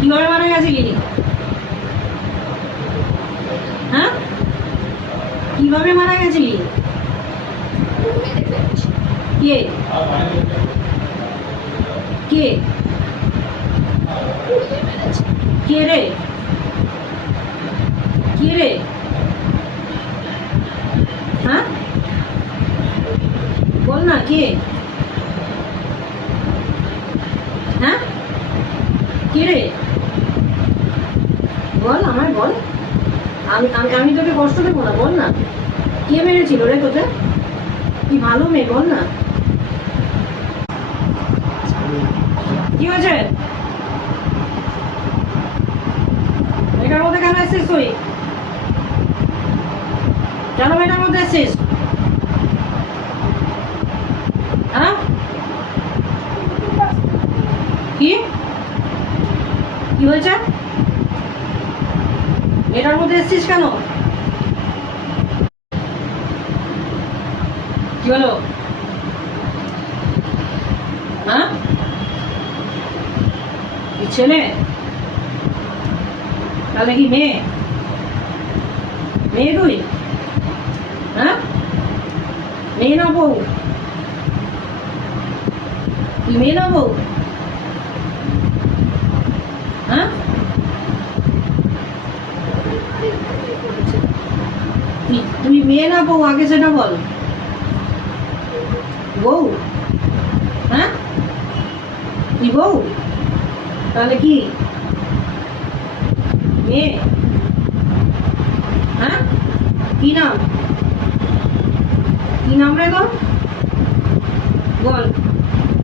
কিভাবে মারা গেছিলি? হ্যাঁ, কিভাবে মারা গেছিলি? কে কে কে রে? কে রে? হ্যাঁ, বল না কে? হ্যাঁ, কে রে? বল, আমায় বল। আমি আমি আমি তোকে কষ্ট দেবো না, বল না কে মেরেছিল রে তোকে? কি ভালো মেয়ে, বল না কি হয়েছে? এটার মধ্যে কেন এসছিস তুই? কেন এটার মধ্যে এসছিস? হ্যাঁ, কি কি হয়েছে? এটার মধ্যে এসছিস কেন? কি হলো? হ্যাঁ, কি ছেলে? তাহলে কি মেয়ে? মেয়ে তুই? হ্যাঁ, মেয়ে না বউ? তুই মেয়ে না বউ? হ্যাঁ, তুই মেয়ে না বউ আগে সেটা বল। বউ? হ্যাঁ, তুই বউ? তাহলে কি মেয়ে? হ্যাঁ, কি নাম? কি নাম রে তোর? বল।